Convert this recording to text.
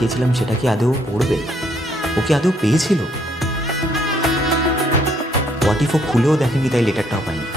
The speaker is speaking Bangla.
পাঠিয়েছিলাম সেটা কি আদৌ পড়বে? ও কি আদৌ পেয়েছিল? হোয়াট ইফ ও খুলেও দেখেনি, তাই লেটারটাও পাইনি?